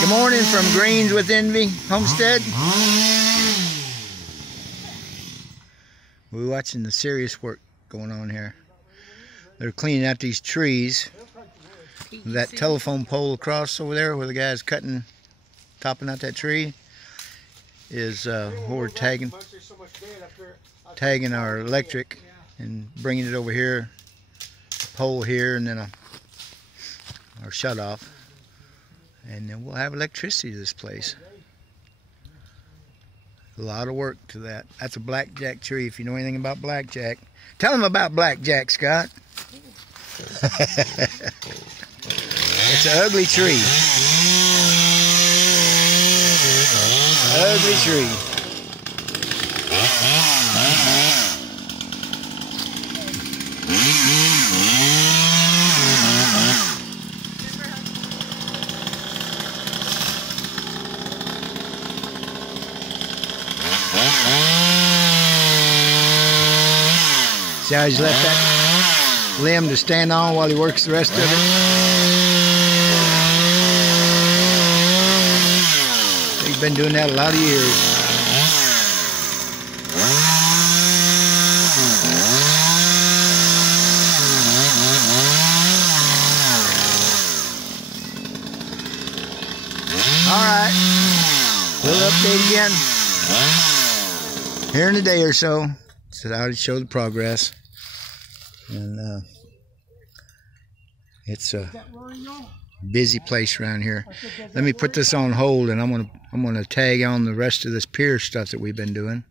Good morning from Greens with Envy, Homestead. We're watching the serious work going on here. They're cleaning out these trees. That telephone pole across over there where the guy's topping out that tree is where we're tagging our electric and bringing it over here, pole here, and then our shut off, and then we'll have electricity to this place. A lot of work to that. That's a blackjack tree. If you know anything about blackjack, tell them about blackjack, Scott. It's an ugly tree. Ugly tree. See how he's left that limb to stand on while he works the rest of it? He's been doing that a lot of years. Alright, we'll update again here in a day or so. So I would show the progress, and it's a busy place around here. Let me put this on hold, and I'm gonna tag on the rest of this pier stuff that we've been doing.